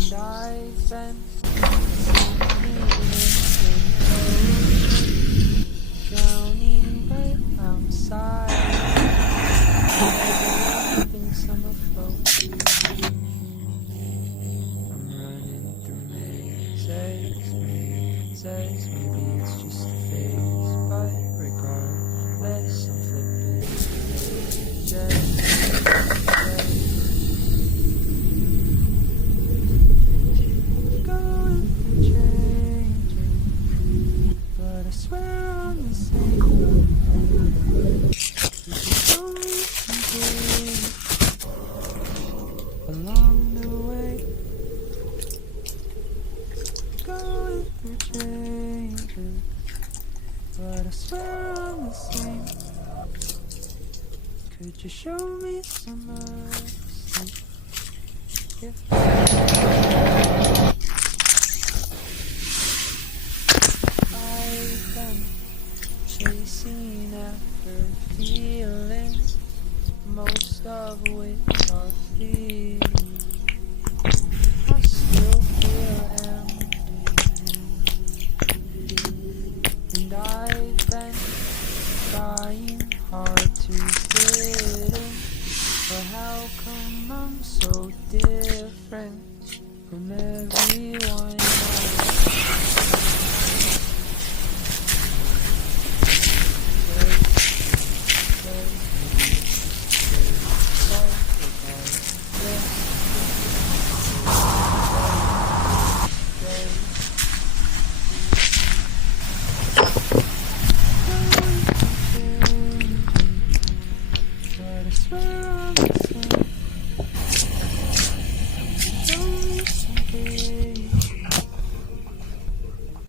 And I've been swimming in the ocean, drowning but I'm sorry. I think I'm afloat. I'm running through mazes, maybe it's just a phase, but regardless, I'm flipping going through changes, but I swear I'm the same. You should show me something along the way. Going through changes, but I swear I'm the same. Could you show me some mercy? If I've been chasing after feelings, most of which are fleeting, I still feel empty, and I've been trying hard to fit in, but how come I'm so different from everyone else? But I swear I'm the same.